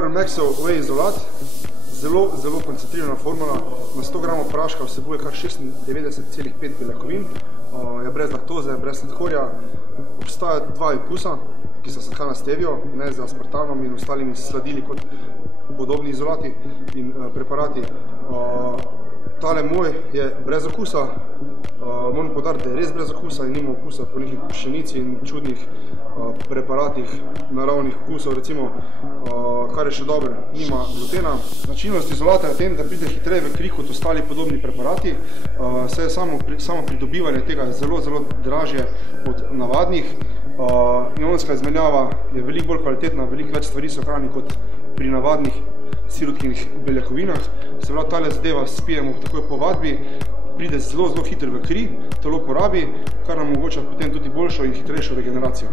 Iron Maxov whey izolat, zelo koncentrirana formula, na 100 gramov praška vsebuje kar 96,5 beljakovin, je brez laktoze, brez sladkorja. Obstaja dva okusa, ki so sladkana stevio, ne z aspartamom in ostalimi sladili kot podobni izolati in preparati. Tale moj je brez okusa, moram poudariti, da je res brez okusa in nima okusa po nekih pšenici in čudnih preparatih naravnih okusov, recimo, kar je še dobro, nima glutena. Značilnost izolata je v tem, da pride hitreje v kri kot ostali podobni preparati, saj je samo pridobivanje tega zelo dražje od navadnih. Ionska izmenjava je veliko bolj kvalitetna, veliko več stvari so hrani kot pri navadnih sirotkinih beljakovinah. Se pravi, tale zadeva spijemo takoj po vadbi, pride zelo hitro v kri, telo porabi, kar nam omogoča potem tudi boljšo in hitrejšo regeneracijo.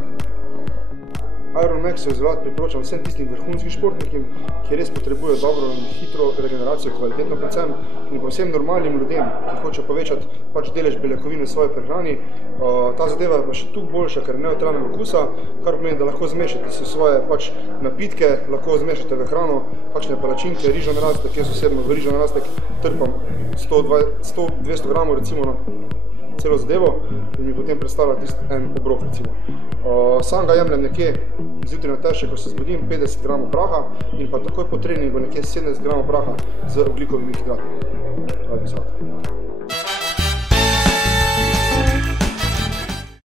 Iron Maxov izolat priporočam vsem tistim vrhunskim športnikom, ki res potrebujejo dobro in hitro regeneracijo, kvalitetno predvsem, in pa vsem normalnim ljudem, ki hočejo povečati delež beljakovin v svoji prehrani. Ta zadeva je pa še tukaj boljša, ker je nevtralnega okusa, kar pomeni, da lahko zmešate si svoje napitke, lahko zmešate v hrano, kakšne palačinke, riža narastek. Jaz osebno v riža narastek trpam 100-200 gramov recimo na celo zadevo in mi potem predstavlja tisti en obrok recimo. Sam ga jemljem nekje zjutraj na težče, ko se zbudim, 50 gramov praha in pa takoj po treningu nekje 70 gramov praha z ogljikovimi hidrati.